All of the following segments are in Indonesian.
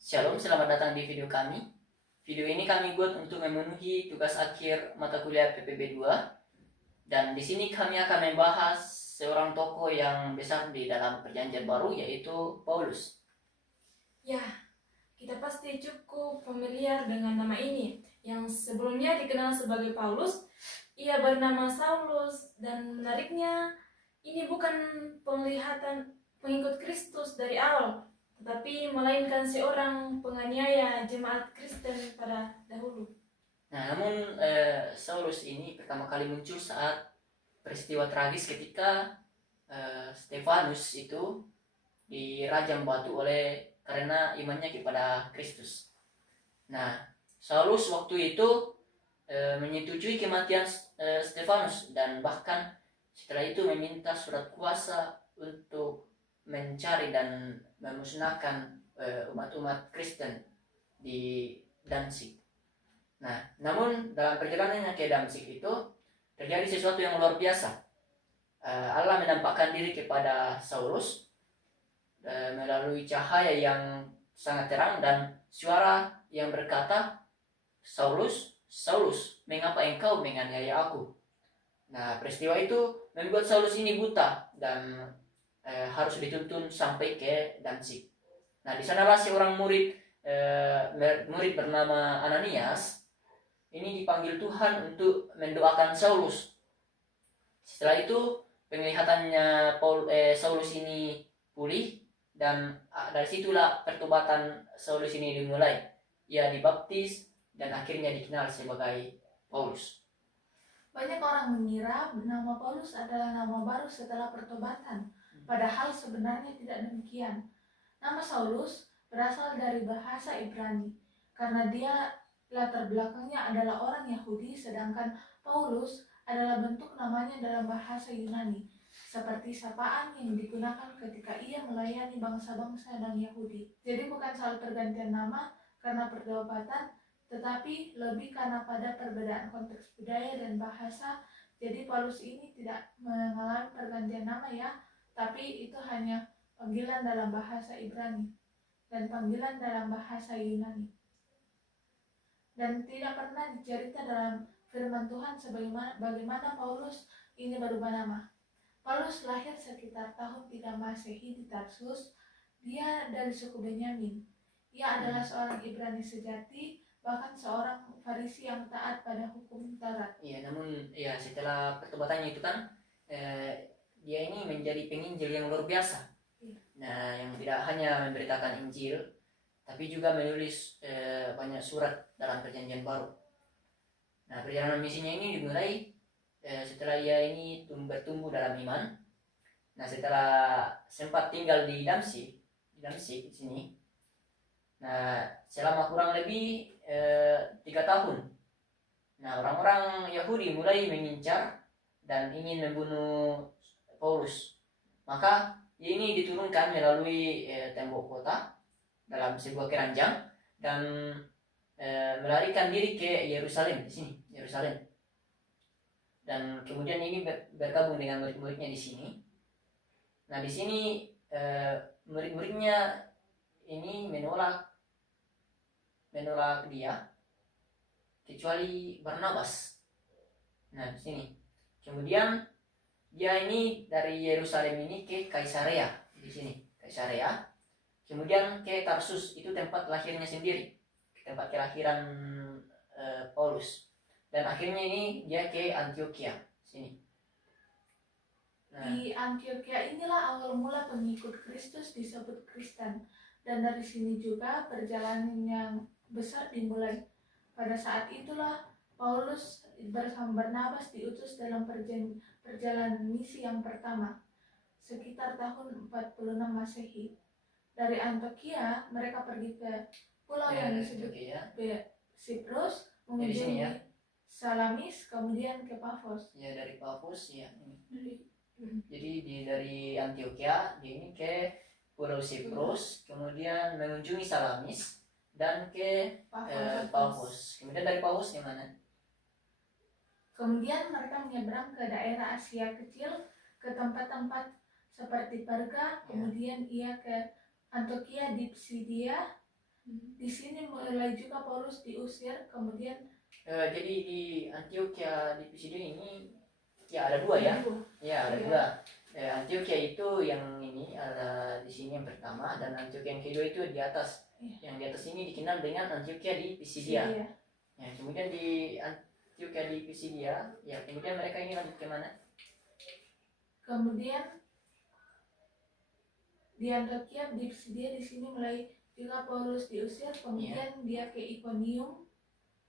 Shalom, selamat datang di video kami. Video ini kami buat untuk memenuhi tugas akhir mata kuliah PPB 2. Dan di sini kami akan membahas seorang tokoh yang besar di dalam Perjanjian Baru, yaitu Paulus. Ya, kita pasti cukup familiar dengan nama ini, yang sebelumnya dikenal sebagai Paulus. Ia bernama Saulus, dan menariknya ini bukan penglihatan pengikut Kristus dari awal, tetapi melainkan seorang penganiaya jemaat Kristen pada dahulu. Nah, namun Saulus ini pertama kali muncul saat peristiwa tragis ketika Stefanus itu dirajam batu karena imannya kepada Kristus. Nah, Saulus waktu itu menyetujui kematian Stefanus dan bahkan setelah itu meminta surat kuasa untuk mencari dan memusnahkan umat-umat Kristen di Danzig. Nah, namun dalam perjalanannya ke Danzig itu terjadi sesuatu yang luar biasa. Allah menampakkan diri kepada Saulus melalui cahaya yang sangat terang dan suara yang berkata, "Saulus, Saulus, mengapa engkau menganiaya aku?" Nah, peristiwa itu membuat Saulus ini buta dan harus dituntun sampai ke Danzig. Nah, di sanalah seorang murid bernama Ananias ini dipanggil Tuhan untuk mendoakan Saulus. Setelah itu penglihatannya Saulus ini pulih dan dari situlah pertobatan Saulus ini dimulai. Ia dibaptis dan akhirnya dikenal sebagai Paulus. Banyak orang mengira nama Paulus adalah nama baru setelah pertobatan, padahal sebenarnya tidak demikian. Nama Saulus berasal dari bahasa Ibrani, karena dia latar belakangnya adalah orang Yahudi, sedangkan Paulus adalah bentuk namanya dalam bahasa Yunani, seperti sapaan yang digunakan ketika ia melayani bangsa-bangsa dan Yahudi. Jadi bukan soal pergantian nama karena pertobatan, tetapi lebih karena pada perbedaan konteks budaya dan bahasa. Jadi Paulus ini tidak mengalami pergantian nama ya, tapi itu hanya panggilan dalam bahasa Ibrani dan panggilan dalam bahasa Yunani. Dan tidak pernah dicerita dalam firman Tuhan bagaimana Paulus ini berubah nama. Paulus lahir sekitar tahun 3 Masehi di Tarsus. Dia dari suku Benyamin. Ia adalah seorang Ibrani sejati, bahkan seorang Farisi yang taat pada hukum Taurat. Iya, namun ya setelah pertobatannya itu kan dia ini menjadi penginjil yang luar biasa. Iya. Nah, yang tidak hanya memberitakan Injil, tapi juga menulis banyak surat dalam Perjanjian Baru. Nah, perjalanan misinya ini dimulai setelah ia ini bertumbuh dalam iman. Nah, setelah sempat tinggal di Danzig di sini. Nah, selama kurang lebih 3 tahun. Nah, orang-orang Yahudi mulai mengincar dan ingin membunuh Paulus. Maka ini diturunkan melalui tembok kota dalam sebuah keranjang dan melarikan diri ke Yerusalem di sini, Yerusalem. Dan kemudian ini bergabung dengan murid-muridnya di sini. Nah, di sini murid-muridnya ini menolak dia kecuali Barnabas. Nah, di sini. Kemudian dia ini dari Yerusalem ini ke Kaisarea di sini, Kaisarea. Kemudian ke Tarsus, itu tempat lahirnya sendiri, tempat kelahiran Paulus. Dan akhirnya ini dia ke Antioquia sini. Nah, di Antioquia inilah awal mula pengikut Kristus disebut Kristen, dan dari sini juga perjalanan yang besar dimulai. Pada saat itulah Paulus bersama Barnabas diutus dalam perjalanan misi yang pertama, sekitar tahun 46 Masehi. Dari Antioquia mereka pergi ke pulau yang disebut Siprus, mengunjungi Salamis, kemudian ke Pafos. Ya, dari Pafos ya ini. Jadi dari Antioquia ini ke Pulau Siprus, kemudian mengunjungi Salamis dan ke Pafos. Kemudian dari Pafos gimana? Kemudian mereka menyeberang ke daerah Asia Kecil, ke tempat-tempat seperti Perga, kemudian ia ke Antioquia di Pisidia, Di sini mulai juga Paulus diusir, kemudian Jadi di Antioquia di Pisidia ini ya ada dua ya. Ya ada Iya. dua. Antioquia itu yang ini ada di sini yang pertama, dan Antioquia yang kedua itu di atas. Iya. Yang di atas ini dikenal dengan Antioquia di Pisidia. Iya. Ya, kemudian di Antioquia di Pisidia, ya kemudian mereka ini lanjut ke mana? Kemudian di Antioquia di Pisidia di sini mulai juga Paulus diusir, kemudian dia ke Ikonium.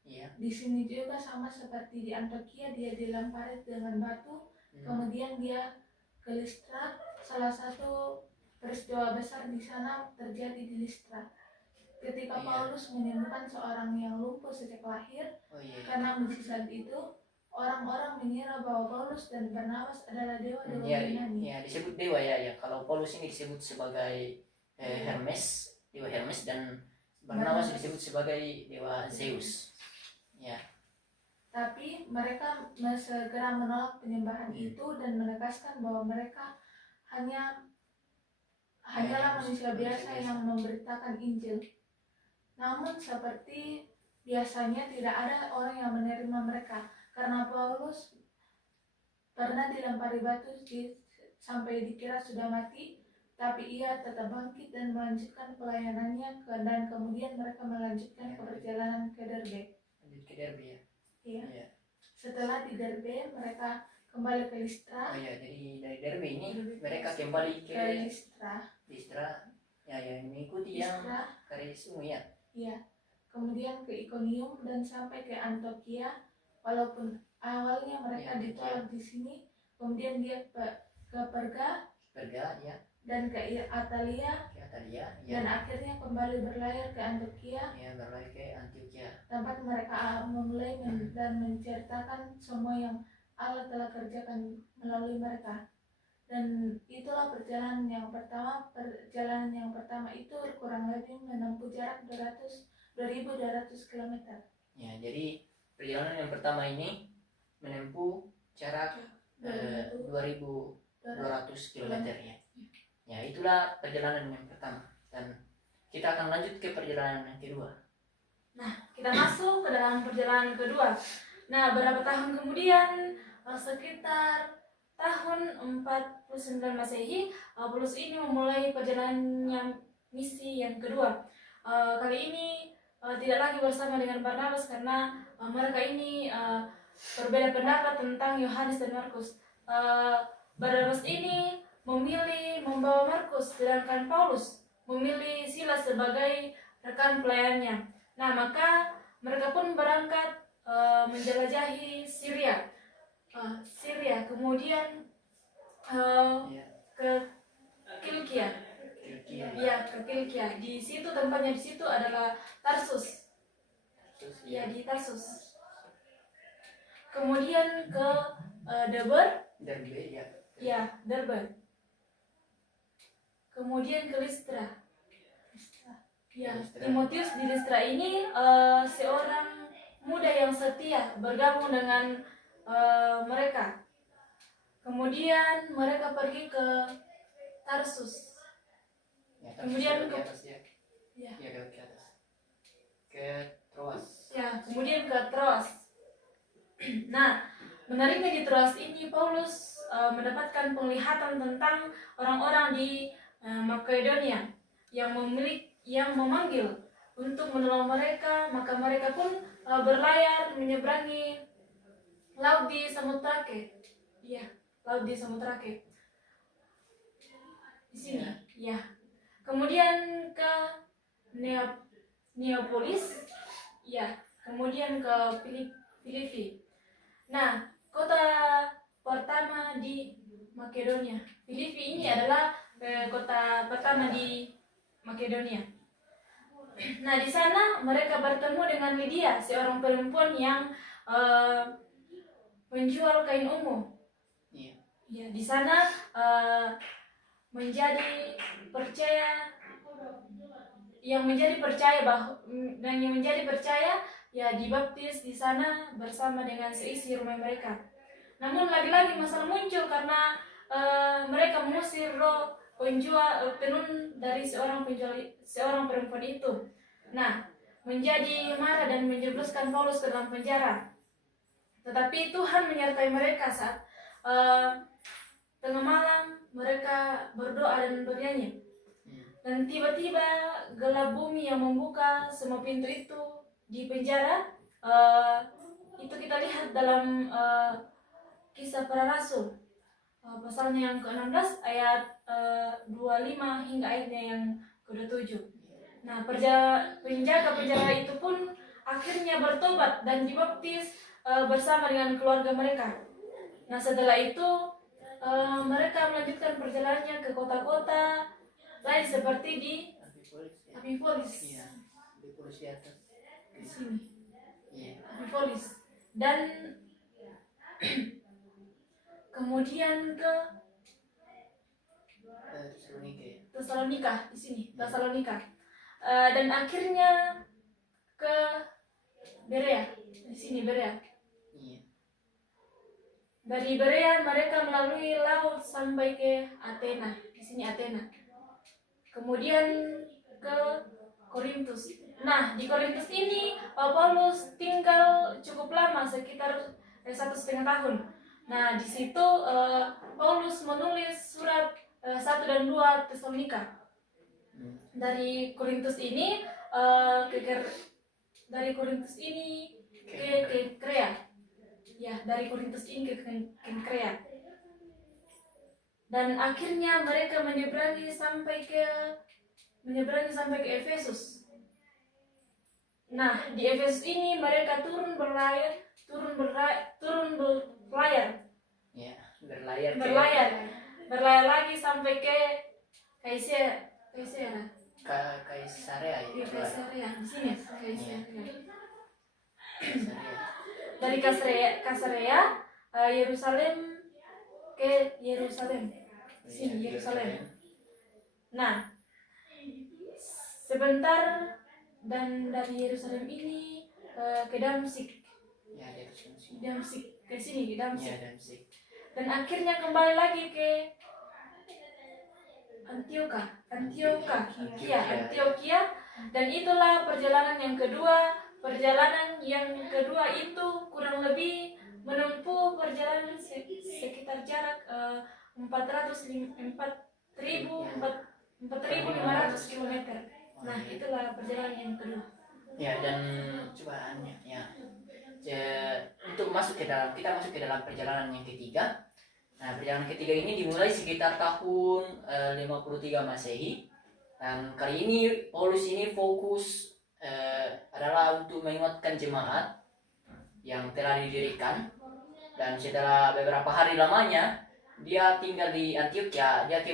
Iya. Di sini juga sama seperti di Antioquia, dia dilempari dengan batu. Kemudian dia ke Listra. Salah satu peristiwa besar di sana terjadi di Listra. Ketika Iya. Paulus menemukan seorang yang lumpuh sejak lahir, Oh iya. karena mujizat itu, orang-orang mengira bahwa Paulus dan Barnabas adalah dewa-dewa Yunani. Ya, disebut dewa ya. Kalau Paulus ini disebut sebagai Hermes, dewa Hermes, dan Barnabas disebut sebagai dewa Zeus. Ya. Tapi mereka segera menolak penyembahan itu dan menegaskan bahwa mereka hanyalah manusia biasa yang memberitakan Injil. Namun seperti biasanya tidak ada orang yang menerima mereka, karena Paulus pernah dilempari batu sampai dikira sudah mati, tapi ia tetap bangkit dan melanjutkan pelayanannya, dan kemudian mereka melanjutkan ke perjalanan ke Derbe. Ke Derbe ya. Iya. Iya. Setelah di Derbe mereka kembali ke Listra. Oh iya, jadi dari Derbe ini mereka kembali ke Listra. Ya, yang mengikuti yang karismu ya. Iya. Kemudian ke Ikonium dan sampai ke Antioquia. Walaupun awalnya mereka ditolak di sini, kemudian dia ke Perga ya. Dan ke Atalia. Ya. Dan akhirnya kembali berlayar ke Antioquia. Ya, berlayar ke Antioquia. Tempat mereka memulai dan menceritakan semua yang Allah telah kerjakan melalui mereka. Dan itulah perjalanan yang pertama. Perjalanan yang pertama itu kurang lebih menempuh jarak 2.200 km. Ya, jadi perjalanan yang pertama ini menempuh jarak 2.200 km ya. Ya, itulah perjalanan yang pertama, dan kita akan lanjut ke perjalanan yang kedua. Nah, kita masuk ke dalam perjalanan kedua. Nah, beberapa tahun kemudian, sekitar tahun 49 Masehi, Paulus ini memulai perjalanan misi yang kedua. Kali ini tidak lagi bersama dengan Barnabas karena mereka ini berbeda pendapat tentang Yohanes dan Markus. Barnabas ini memilih membawa Markus, sedangkan Paulus memilih Silas sebagai rekan pelayannya. Nah, maka mereka pun berangkat menjelajahi Syria, kemudian ke Kilikia. Ya, ke Kilikia. Di situ tempatnya di situ adalah Tarsus. Ya, di Tarsus. Kemudian ke Derbe ya. Ya, Derbe. Kemudian ke Listra. Ya, Timotius di Listra ini seorang muda yang setia bergabung dengan mereka. Kemudian mereka pergi ke Tarsus. Ya, kemudian ke atas ya. Ya. Ya, ke atas. Ke Troas. Ya, kemudian ke Troas. Nah, menariknya di Troas ini Paulus mendapatkan penglihatan tentang orang-orang di Makedonia yang memanggil untuk menolong mereka, maka mereka pun berlayar menyeberangi laut di Samotrake. Ya, laut di Samotrake. Di sini. Ya. Kemudian ke Neapolis. Ya, kemudian ke Filipi. Nah, kota pertama di Makedonia. Filipi ini adalah kota pertama di Makedonia. Nah, di sana mereka bertemu dengan Lydia, seorang perempuan yang menjual kain ungu. Ya, di sana menjadi percaya ya dibaptis di sana bersama dengan seisi rumah mereka. Namun lagi-lagi masalah muncul karena mereka mengusir roh penun dari seorang perempuan itu. Nah, menjadi marah dan menjebloskan Paulus ke dalam penjara. Tetapi Tuhan menyertai mereka saat tengah malam mereka berdoa dan bernyanyi. Dan tiba-tiba gelap bumi yang membuka semua pintu itu di penjara. Itu kita lihat dalam Kisah Para Rasul, pasalnya yang ke-16 ayat 25 hingga ayatnya yang ke-27. Nah, penjaga penjara itu pun akhirnya bertobat dan dibaptis bersama dengan keluarga mereka. Nah, setelah itu mereka melanjutkan perjalanannya ke kota-kota lain seperti di Amphipolis. Iya, di Polis di atas. Di sini. Iya. Amphipolis. Dan kemudian ke Tesalonika di sini, Tesalonika. Dan akhirnya ke Berea, di sini Berea. Iya. Dari Berea mereka melalui laut sampai ke Athena, di sini Athena. Kemudian ke Korintus. Nah, di Korintus ini Paulus tinggal cukup lama, sekitar 1,5 tahun. Nah, di situ Paulus menulis surat 1 dan 2 Tesalonika. Dari Korintus ini dari Korintus ini ke Kenkrea. Ya, dari Korintus ini ke Kenkrea. Dan akhirnya mereka menyeberangi sampai ke Efesus. Nah, di Efesus ini mereka turun berlayar. Ya, berlayar. Berlayar lagi sampai ke Kaisarea. Kaisarea ya. Di Kaisarea, di sini Kaisarea. Kaisarea. Dari Kaisarea Yerusalem ke Yerusalem. Sini Yerusalem. Nah, sebentar dan dari Yerusalem ini ke Damsyik. Ya, dari Damsyik ke sini, ke Damsyik. Ya, Damsyik. Dan akhirnya kembali lagi ke Antioquia. Dan itulah perjalanan yang kedua. Perjalanan yang kedua itu kurang lebih menempuh perjalanan sekitar jarak 4.500 km. Nah, itulah perjalanan yang kedua. Ya, dan coba ya. Untuk kita masuk ke dalam perjalanan yang ketiga. Nah, perjalanan ketiga ini dimulai sekitar tahun 53 Masehi. Dan kali ini Paulus ini fokus adalah untuk menguatkan jemaat yang telah didirikan. Dan setelah beberapa hari lamanya dia tinggal di Antioquia, dia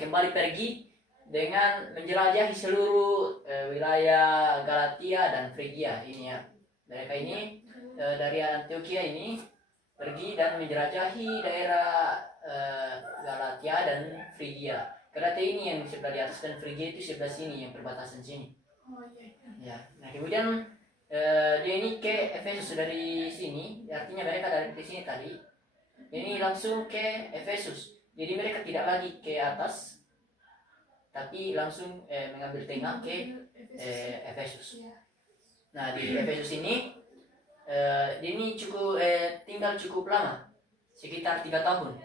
kembali pergi dengan menjelajahi seluruh wilayah Galatia dan Frigia ini ya. Mereka ini dari Antioquia ini pergi dan menjelajahi daerah Galatia dan Frigia. Galatia ini yang sebelah di atas dan Frigia itu sebelah sini yang perbatasan sini. Ya. Nah, kemudian dia ini ke Efesus dari sini, artinya mereka dari sini tadi. Ini langsung ke Efesus. Jadi mereka tidak lagi ke atas, tapi langsung mengambil tengah ke Efesus. Nah, di Efesus ini dia ini tinggal cukup lama, sekitar 3 tahun.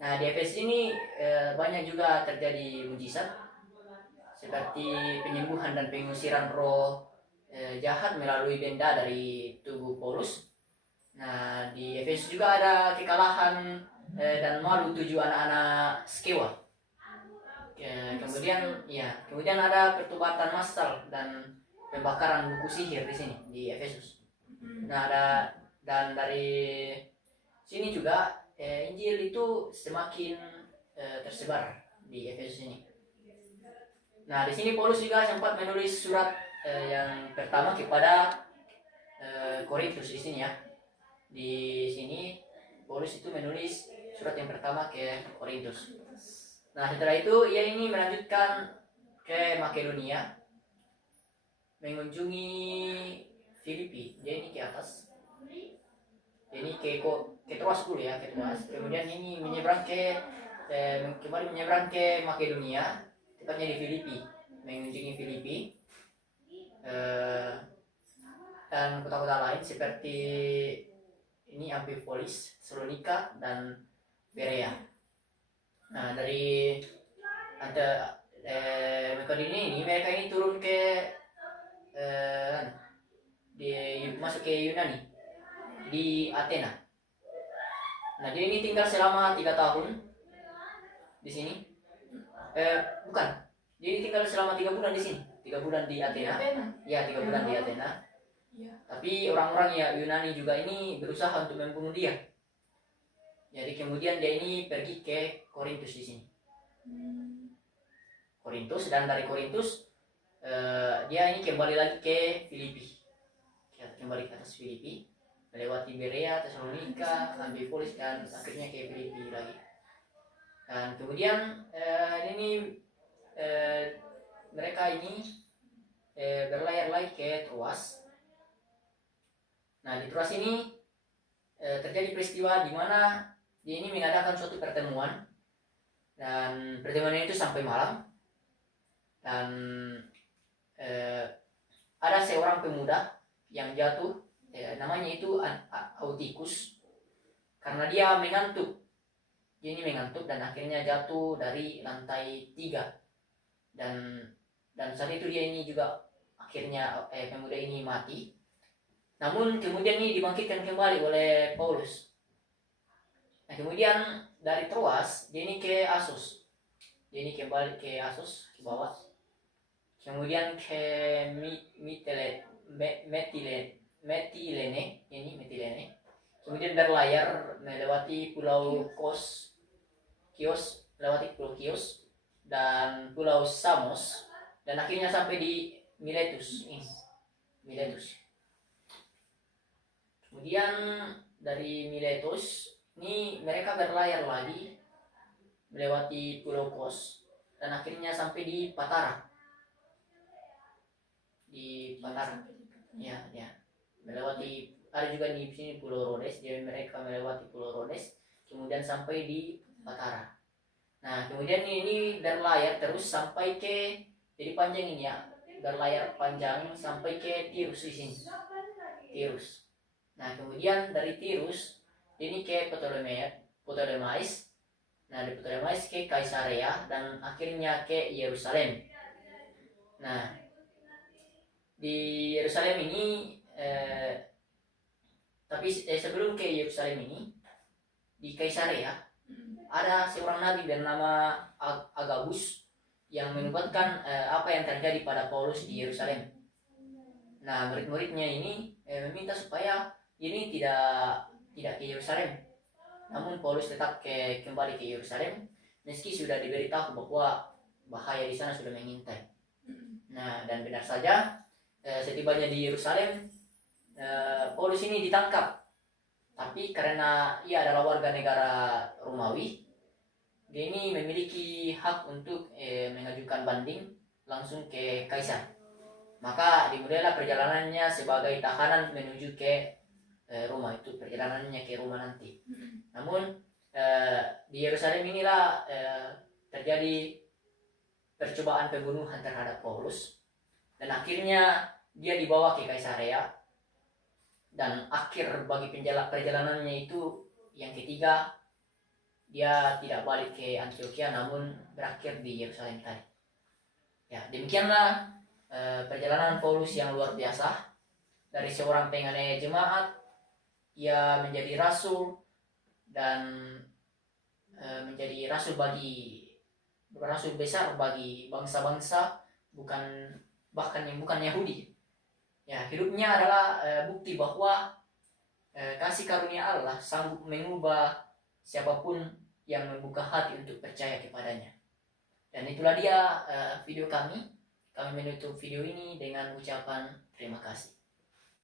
Nah, di Efesus ini banyak juga terjadi mujizat seperti penyembuhan dan pengusiran roh jahat melalui benda dari tubuh Paulus. Nah, di Efesus juga ada kekalahan dan malu 7 anak-anak Skewa. Kemudian ada pertobatan massal dan pembakaran buku sihir di sini di Efesus. Nah, dan dari sini juga Injil itu semakin tersebar di Efesus ini. Nah, di sini Paulus juga sempat menulis surat yang pertama kepada Korintus di sini ya. Di sini Paulus itu menulis surat yang pertama ke Korintus. Nah, setelah itu ia ini melanjutkan ke Makedonia, mengunjungi Filipi. Dia ini ke atas. Ini ke Troas dulu ya, ke Troas. Kemudian ini kembali menyeberang ke Makedonia, tepatnya di Filipi, mengunjungi Filipi. kota-kota lain seperti ini Amphipolis, Salonika, dan Berea. Nah dari ada mereka ini turun ke masuk ke Yunani di Athena. Nah dia ini tinggal selama 3 tahun di sini. Bukan, dia ini tinggal selama 3 bulan di sini, 3 bulan di Athena. Ya 3 bulan di Athena. Iya. Tapi orang-orang ya Yunani juga ini berusaha untuk membunuh dia. Jadi kemudian dia ini pergi ke Korintus di sini. Korintus, dan dari Korintus dia ini kembali lagi ke Filipi. Kembali ke atas Filipi, melewati Berea, Tesalonika, Amphipolis, dan akhirnya ke Filipi lagi. Dan kemudian mereka ini berlayar lagi ke Troas. Nah di Troas ini terjadi peristiwa di mana dia ini mengadakan suatu pertemuan, dan pertemuan itu sampai malam. Dan ada seorang pemuda yang jatuh, namanya itu Autikus, karena dia mengantuk. Dia ini mengantuk dan akhirnya jatuh dari lantai 3. Dan saat itu dia ini juga akhirnya pemuda ini mati. Namun kemudian ini dibangkitkan kembali oleh Paulus. Nah kemudian dari Troas dia ini ke Asos. Dia ini kembali ke Asos, ke bawah. Kemudian ke Metilene. Kemudian berlayar melewati Pulau Kios, dan Pulau Samos, dan akhirnya sampai di Miletus. Kemudian dari Miletus ini mereka berlayar lagi melewati Pulau Kos, dan akhirnya sampai di Patara. Ya, melewati, ada juga di sini Pulau Rhodes. Jadi mereka melewati Pulau Rhodes, kemudian sampai di Patara. Nah kemudian ini berlayar terus sampai ke, jadi panjang ini ya, berlayar panjang sampai ke Tirus di sini. Tirus. Nah kemudian dari Tirus ini ke Ptolemais. Nah di Ptolemais ke Kaisarea, dan akhirnya ke Yerusalem. Nah di Yerusalem ini tapi sebelum ke Yerusalem ini, di Kaisarea ada seorang nabi bernama Agabus yang menubuatkan apa yang terjadi pada Paulus di Yerusalem. Nah murid-muridnya ini meminta supaya ini tidak ke Yerusalem, namun Paulus tetap kembali ke Yerusalem meski sudah diberitahu bahwa bahaya di sana sudah mengintai. Nah dan benar saja, setibanya di Yerusalem, Paulus ini ditangkap. Tapi karena ia adalah warga negara Romawi, dia ini memiliki hak untuk mengajukan banding langsung ke Kaisar. Maka dimulailah perjalanannya sebagai tahanan menuju ke Roma. Itu perjalanannya ke Roma nanti. Namun di Yerusalem inilah terjadi percobaan pembunuhan terhadap Paulus, dan akhirnya dia dibawa ke Kaisarea. Dan akhir bagi perjalanannya itu yang ketiga, dia tidak balik ke Antioquia namun berakhir di Yerusalem tadi. Ya, demikianlah perjalanan Paulus yang luar biasa. Dari seorang penganiaya jemaat, ia menjadi rasul, dan menjadi rasul besar bagi bangsa-bangsa, bahkan yang bukan Yahudi. Ya, hidupnya adalah bukti bahwa kasih karunia Allah sanggup mengubah siapapun yang membuka hati untuk percaya kepadanya. Dan itulah dia video kami. Kami menutup video ini dengan ucapan terima kasih.